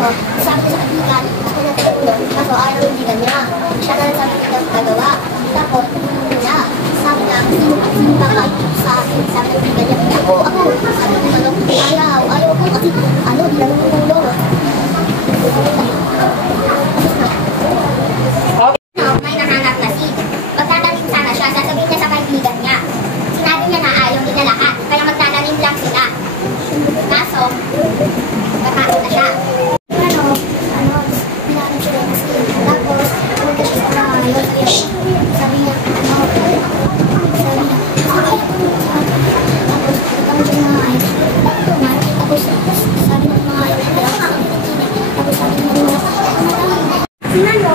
sabi niya sa kaibigan, ako na tutulong, kaso ayaw ng kaibigan niya. Siya na lang sabi niya gagawa. Tapos, niya, sabi niya, sino ba kahit sa akin, sabi ng kaibigan niya, ako, sabi niya, ayaw ko, kasi, di lang tutulong. May nahanap na si, magtatanim sana siya, sasabihin niya sa kaibigan niya. Sinabi niya na ayaw nila lahat, kaya magtatanim lang sila. Kaso, magkakaroon na siya. Pinanap siya kasi, tapos, pumunta siya sa ayaw. Sabi niya, tapos, tapos sabi niya mga ayaw, tapos sabi niya, si Mano,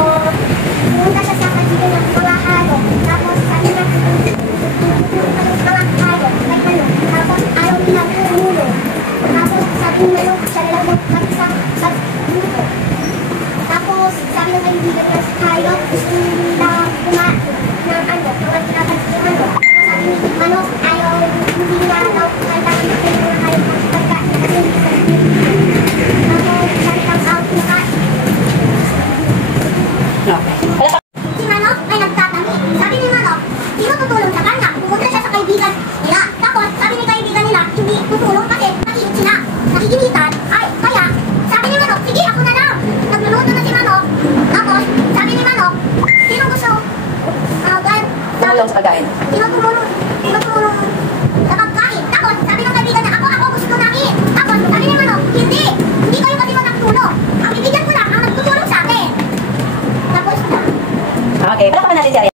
pumunta siya sa kaibigan ng mga halo, tapos sabi niya, mga halo, may ano, tapos ayaw nila tumulong. Tapos sabi niya, siya lang mag-isa sa grupo. Tapos sabi ng kaibigan niya, halo, gusto nila kumain ng ano, mga tinatansin ng ano. Sabi ni Mano, ayaw, hindi nila daw kailangan ng mga halo ng pagkain kasi hindi sa tapos sabi ng out kumakain. Si Mano ay nagtatanong. Sabi ni Mano, sino tutulong sa kanya? Pumunta siya sa kaibigan nila. Tapos, sabi ni kaibigan nila, hindi tutulong kasi nakilit sila. Nakikinitan. Ay, kaya, sabi ni Mano, sige, ako na lang. Nagluluto na si Mano. Tapos, sabi ni Mano, sino gusto? Tumulong sa pagkain. Sino tumulong sa pagkain? Tapos, sabi ng kaibigan niya, ako gusto ko namin. Tapos, sabi ni Mano, hindi kayo kasi nagtulong. Ang bibigyan ko lang ang nagtutulong sa akin. Tapos na. Okay, palakpakan natin si Ariel.